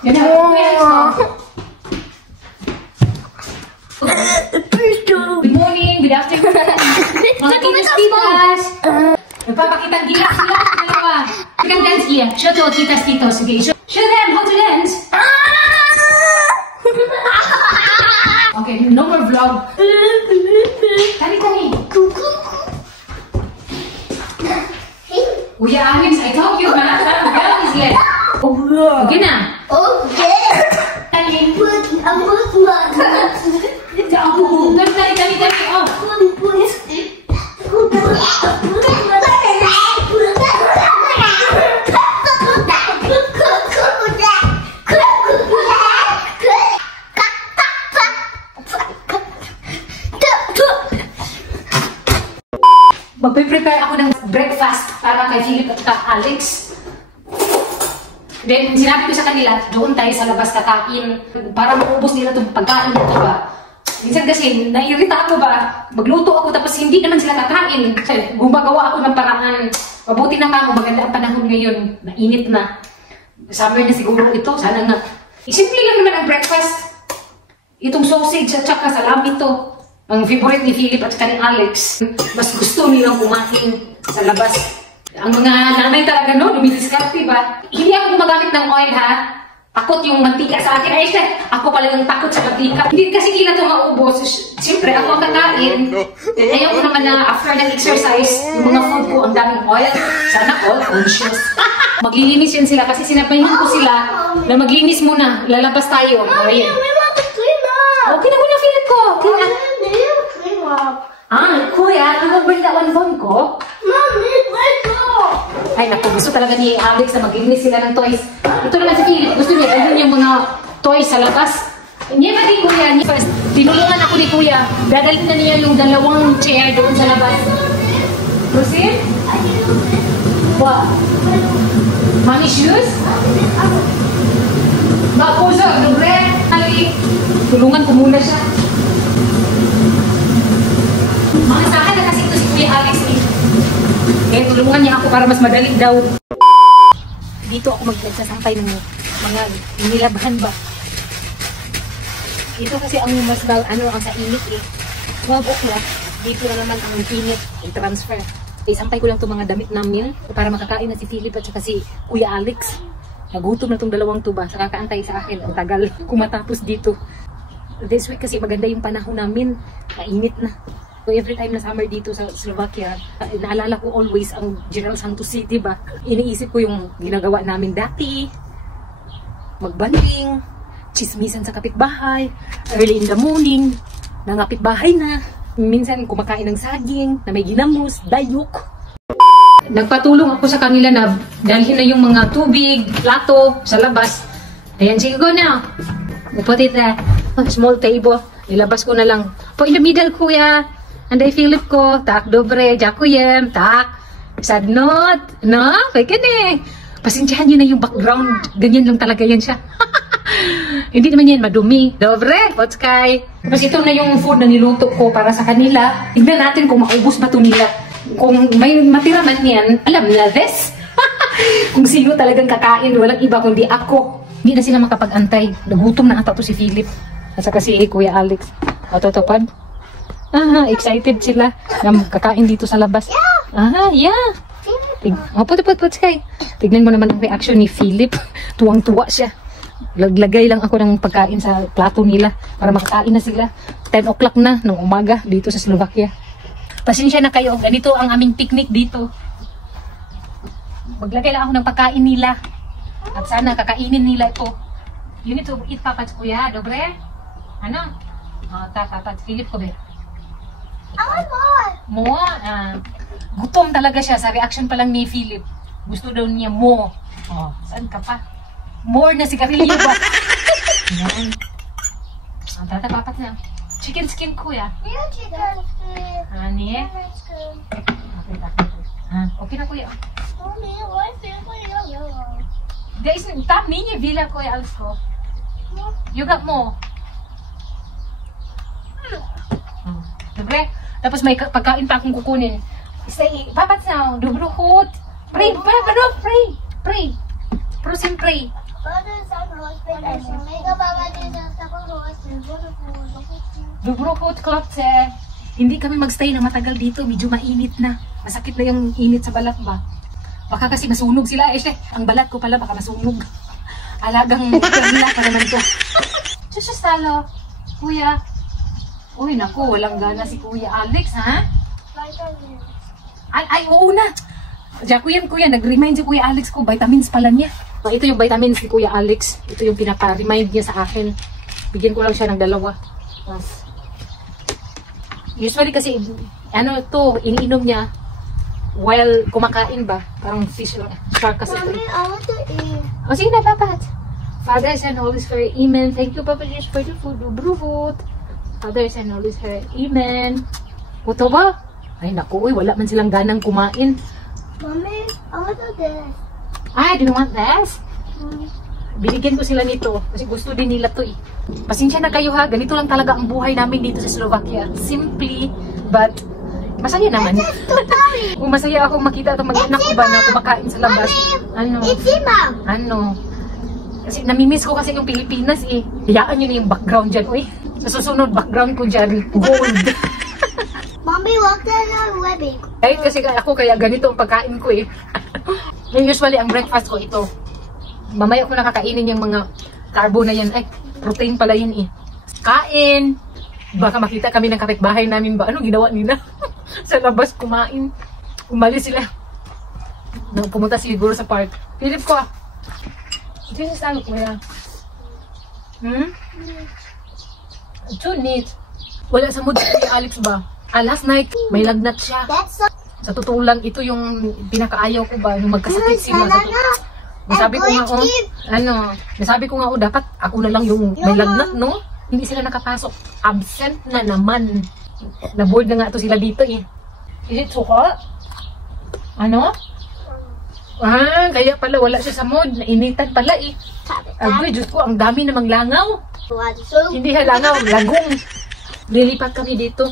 Good morning, good afternoon. Mga titas-titas. Nagpapakitang gilas sila. Dalawa. We can dance here. Show to titas-titos. Okay, show them how to dance. Okay, no more vlog. Tali. Kuya Alex, I told you, parang vlog is left. Okay na. Okay. Tali. Oh. Magpe-prepare ako ng breakfast para kay Philip at ka Alex. Then, sinabi ko sa kanila, doon tayo sa labas kakain para maubos nila itong pagkain nito ba. Minsan kasi, naiirita ako ba, magluto ako tapos hindi naman sila kakain. Gumagawa ako ng paraan. Mabuti na nga mo, maganda ang panahon ngayon. Mainit na. Summer na siguro ito. Sana nga. Simple lang naman ang breakfast. Itong sausage at saka salami ito. Ang favorite ni Philip at ni Alex. Mas gusto nilang kumain sa labas. Ang mga nanay talaga no, lumidiskarte ba? Hindi ako gumagamit ng oil ha. Takot yung mantika sa akin. Ay, ako pala yung takot sa mantika. Hindi kasi kila ito maubos. Siyempre, ako ang kakain. Ayaw ko naman na after ng exercise, yung mga food ko, ang daming oil. Sana all conscious. Maglilinis yan sila kasi sinabayan ko sila na maglinis muna. Lalabas tayo. Mommy, we want to clean up. Okay na muna, Philip ko. Clean up. Kuya, ano bring that one phone ko? Mommy, let go. Ay, naku, gusto talaga ni Alex na maglinis sila ng toys. Ito naman si Philip, gusto niya, ayun yung mga toys sa labas. Niya ba di Kuya? Tinulungan ako ni Kuya. Dadalhin na niya yung dalawang chair doon sa labas. Proceed? What? Mommy shoes? Puso, dobre. Tulungan ko muna siya. Mga sa akin na kasi ito si Kuya Alex eh. Kaya tulungan niya ako para mas madali daw. Dito ako magsasampay ng mga nilabhan ba. Ito kasi ang mas ang sa init eh. 12 o'clock, dito na naman ang init i-transfer. Sampay ko lang itong mga damit namin para makakain na si Philip at saka si Kuya Alex. Nagutom na itong dalawang tuba sa kakaantay sa akin. Ang tagal kumatapos dito. This week kasi maganda yung panahon namin. Mainit na. So every time na summer dito sa Slovakia, naalala ko always ang General Santos City ba? Iniisip ko yung ginagawa namin dati. Magbanding, chismisan sa kapitbahay, early in the morning, nangapitbahay na. Minsan kumakain ng saging, na may ginamos, dayok. Nagpatulong ako sa kanila na dalhin na yung mga tubig, plato sa labas. Ayan, sige go now. Put it at a small table. Ilabas ko na lang. Po in the middle, Kuya. Anday Philip ko, tak dobre, jakuyem, tak. Sad not, no? Kaya ka eh. Pasensyahan nyo na yung background. Ganyan lang talaga yan siya. Hindi naman yan madumi. Dobre, potskay. Tapos ito na yung food na niluto ko para sa kanila. Tignan natin kung maubos ba ito nila. Kung may matira man yan, alam na this. Kung sino talagang kakain, walang iba kundi ako. Hindi na sila makapag-antay. Nagutom na ata to si Philip. At saka si Kuya Alex. Matutupad. Excited sila na kakain dito sa labas. Yeah. Put, Sky. Tignan mo naman ang reaction ni Philip. Tuwang-tuwa siya. Laglagay lang ako ng pagkain sa plato nila para makakain na sila. 10 o'clock na ng umaga dito sa Slovakia. Pasensya na kayo. Ganito ang aming picnic dito. Maglagay lang ako ng pagkain nila. At sana kakainin nila ito. You need to eat, Papa, Kuya. Dobre? Ano? Papa, Philip ko be. I want more. More? Gutom talaga siya sa reaction pa lang ni Philip. Gusto daw niya more. Saan ka pa? More na sigarilyo ba? Yan. Ang tatapapat na. Chicken skin, Kuya. Yeah, chicken skin. Ani? Okay na, Kuya. Mommy, why is it yellow? There is tam ninyo villa, Kuya Alsko. You got more. Dobre? Tapos may pagkain pa akong kukunin. Stay, papat now. Dobro hot. Pray. Prosim pray. Dubrokot, klotse. Hindi kami magstay na matagal dito. Medyo mainit na. Masakit na yung init sa balat ba? Baka kasi masunog sila. Ang balat ko pala baka masunog. Alagang kanila pa naman to. Talo, kuya. Uy, naku, walang gana si Kuya Alex, ha? Ay, oo na. Diyan, kuya, nag-remind si Kuya Alex ko, vitamins pala niya. Ito yung vitamins ni Kuya Alex. Ito yung pinapa-remind niya sa akin. Bigyan ko lang siya ng 2. Usually kasi, iniinom niya while kumakain ba? Parang fish lang. Shark kasi ito. Mommy, I want to eat. O, sige na, Papat. Father, Son, Holy Spirit, Amen. Thank you, Papa Jesus, for the food. Bruvot. Father, Son, Holy Spirit, Amen. Puto ba? Ay, naku, wala man silang ganang kumain. Mommy, I want to this. Ay, do you want this? Binigyan ko sila nito kasi gusto din nila to eh. Pasensya na kayo ha, ganito lang talaga ang buhay namin dito sa Slovakia. Simply, but masaya naman. Kung masaya ako makita itong mag-anak ko ba na kumakain sa labas. Ano? Kasi namimiss ko kasi yung Pilipinas eh. Hayaan nyo na yung background dyan, uy. Sa susunod background ko dyan, gold. Mommy, walk down our webbing. Kahit kasi ako kaya ganito ang pagkain ko eh. Usually ang breakfast ko ito. Mamaya ko nakakainin yung mga carbo na yan. Ay, protein pala yan eh. Kain. Baka makita kami ng kapitbahay namin ba. Anong ginawa nila? Sa labas kumain. Umalis sila. Pumunta siguro sa park. Philip ko ah. Ito yung sasabi ko ya. Too neat. Wala sa mood si Alex ba? Last night, may lagnat siya. Sa totoo lang, ito yung pinakaayaw ko ba, yung magkasakit sila. Nasabi ko nga, dapat ako na lang yung may lagnat, no? Hindi sila nakapasok. Absent na naman. Na-board na nga ito sila dito eh. Is it so hot? Ano? Kaya pala wala siya sa mood. Nainitan pala eh. Ay, Diyos ko, ang dami namang langaw. Hindi langaw, lagong. Lilipat kami dito.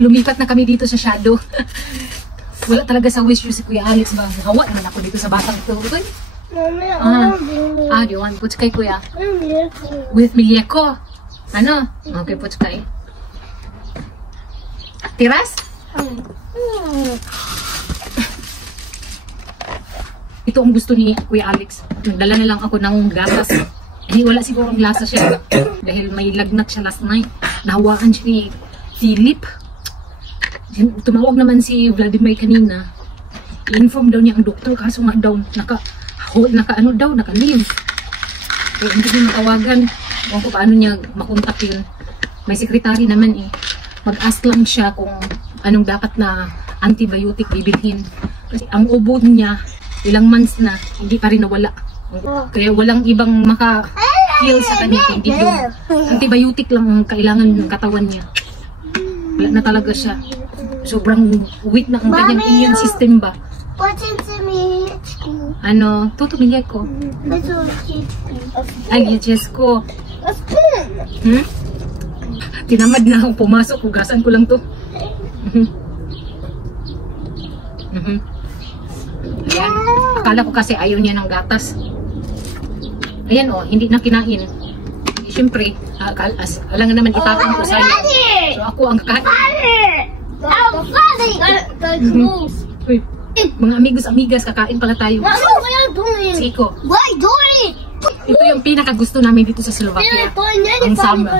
Lumipat na kami dito sa shadow. Wala talaga sa wish you si Kuya Alex ba? Hawa naman ako dito sa batang ito. Mommy, I want to do you want put kay Kuya? With Milieko. Ano? Okay, put kay. Tiras? Ito ang gusto ni Kuya Alex. Nagdala na lang ako ng gatas. Wala sigurong lasa siya. Dahil may lagnat siya last night. Nahawaan siya ni Philip. Tumawag naman si Vladimir kanina. I-inform daw niya ang doktor kaso nga daw naka-leave. Kaya hindi niya matawagan. Kung paano niya makontak yun. May sekretary naman eh. Mag-ask lang siya kung anong dapat na antibiotic bibilhin. Kasi ang ubo niya, ilang months na, hindi pa rin nawala. Kaya walang ibang maka-heal sa kanya. Hindi yung antibiotic lang ang kailangan ng katawan niya. Wala na talaga siya. Sobrang weak na ang kanyang immune system ba? Ano? Tutumilya ko. Ay, yes ko. Tinamad na akong pumasok. Hugasan ko lang to. Ayan. Akala ko kasi ayaw niya ng gatas. Ayan o, hindi na kinain. Siyempre, alam nga naman itapon ko sa'yo. So ako ang kakain. Uy, mga amigos-amigas, kakain pala tayo. Siko. Ito yung pinakagusto namin dito sa Slovakia. Ang samba.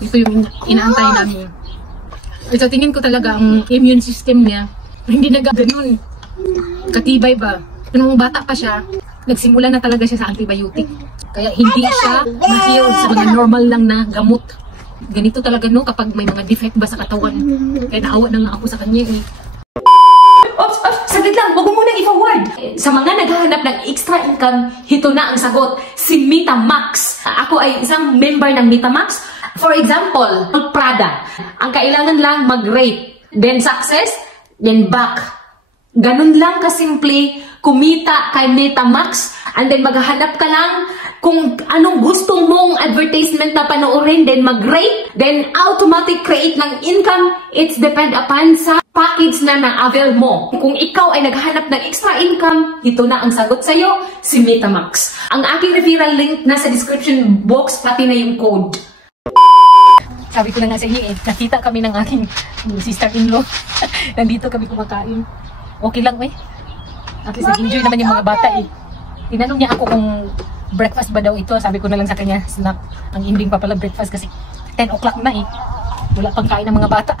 Ito yung inaantay namin. Sa tingin ko talaga ang immune system niya, hindi na ganun. Katibay ba? Nung bata pa siya, nagsimula na talaga siya sa antibiotic. Kaya hindi siya ma-heal sa mga normal lang na gamot. Ganito talaga no kapag may mga defect ba sa katawan. Kaya naawa na nga ako sa kanya eh. Saglit lang, wag mo munang i-forward. Sa mga naghahanap ng extra income, ito na ang sagot. Si MetaMax. Ako ay isang member ng MetaMax. For example, Prada. Ang kailangan lang mag-rate. Then success, then back. Ganun lang kasimple kumita kay MetaMax. And then maghahanap ka lang kung anong gusto mong advertisement na panoorin, then mag-rate, then automatic create ng income. It's depend upon sa package na na-avail mo. Kung ikaw ay naghahanap ng extra income, ito na ang sagot sa'yo, si Metamax. Ang aking referral link nasa description box, pati na yung code. Sabi ko na nga sa inyo nakita kami ng aking sister-in-law. Nandito kami kumakain. Okay lang At least nag-enjoy naman yung mga bata Tinanong niya ako kung breakfast ba daw ito. Sabi ko na lang sa kanya, snack. Ang ending pa pala breakfast kasi 10 o'clock na Wala pang kain ng mga bata.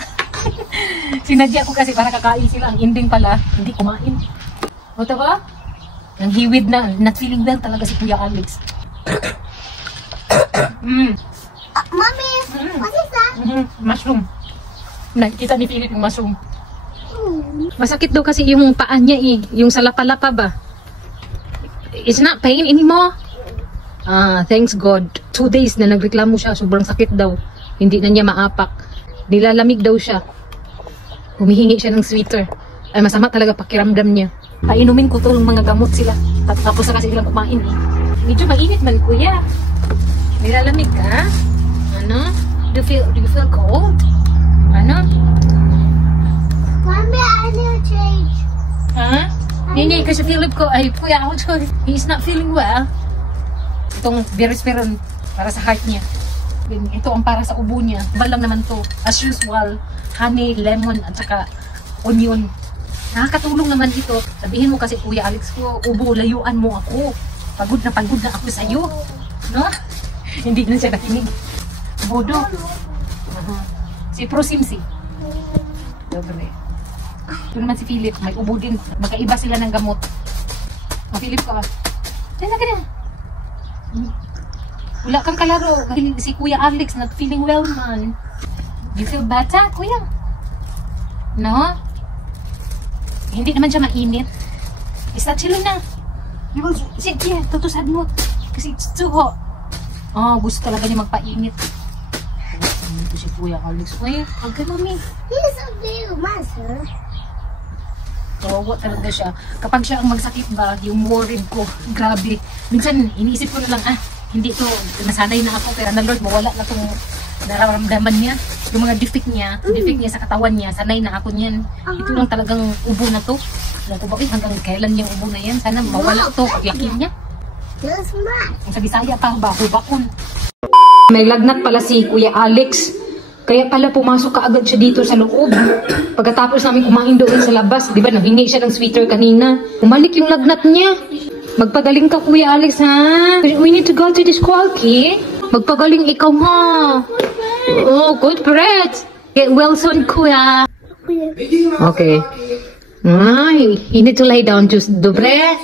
Sinadya ko kasi para kakain sila. Ang ending pala, hindi kumain. O ba? Ang hiwid na. Not feeling well talaga si Kuya Alex. Mommy, what is that? Mushroom. Nakita ni Philip yung mushroom. Masakit daw kasi yung paa niya Yung sa lapa-lapa ba? It's not pain anymore. Thanks God. 2 days na nagreklamo siya. Sobrang sakit daw. Hindi na niya maapak. Nilalamig daw siya. Humihingi siya ng sweater. Ay masama talaga pakiramdam niya. Painumin ko to ng mga gamot sila. Tapos na kasi silang kumain Medyo mainit man kuya. Nilalamig ka? Ano? Do you feel cold? Ano? Mommy, I need to change. Hindi, kasi Philip ko, kuya ako, he's not feeling well. Itong Beresperon para sa heart niya. Ito ang para sa ubo niya. Iba lang naman to. As usual, honey, lemon, at saka onion. Nakakatulong naman ito. Sabihin mo kasi, Kuya Alex ko, ubo, layuan mo ako. Pagod na ako sa'yo. No? Hindi na siya nakinig. Bodo. Si Prosimsi. Dobre. Ito naman si Philip, may ubo din. Magkaiba sila ng gamot. Philip ka. Diyan na ka na. Wala kang kalaro. Si Kuya Alex not feeling well man. You feel better, Kuya? No? Hindi naman siya mainit. Isa chilling na. Sige, tutusad mo. Kasi it's too hot. Gusto talaga niya magpainit. Ito si Kuya Alex. Kuya, huwag ka mami. He's a big monster. Kawawa talaga siya. Kapag siya ang magsakit ba, yung worried ko, grabe. Minsan, iniisip ko na lang, hindi to, nasanay na ako, pero na Lord, mawala na itong nararamdaman niya. Yung mga defect niya sa katawan niya, sanay na ako niyan. Ito lang talagang ubo na to. Alam ko ba, hanggang kailan yung ubo na yan? Sana mawala to, pagyakin niya. Ang sa Bisaya pa, bakon. May lagnat pala si Kuya Alex. Kaya pala pumasok kaagad siya dito sa loob. Pagkatapos namin kumain doon sa labas, di ba, nanghingi siya ng sweater kanina. Umalik yung lagnat niya. Magpagaling ka, Kuya Alex, ha? We need to go to the school, okay? Magpagaling ikaw, ha? Oh, good breath. Get well soon, Kuya. Okay. You need to lay down, just dobre.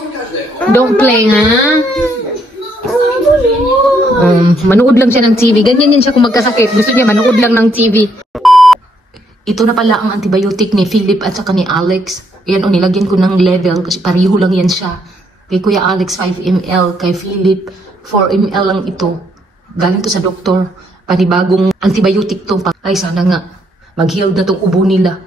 Don't play, ha? Manood lang siya ng TV. Ganyan yan siya kung magkasakit. Gusto niya manood lang ng TV. Ito na pala ang antibiotic ni Philip at saka ni Alex. Ayan nilagyan ko ng level kasi pariho lang yan siya. Kay Kuya Alex 5 ml, kay Philip 4 ml lang ito. Galing to sa doktor. Panibagong antibiotic to. Ay sana nga mag-heal na tong ubo nila.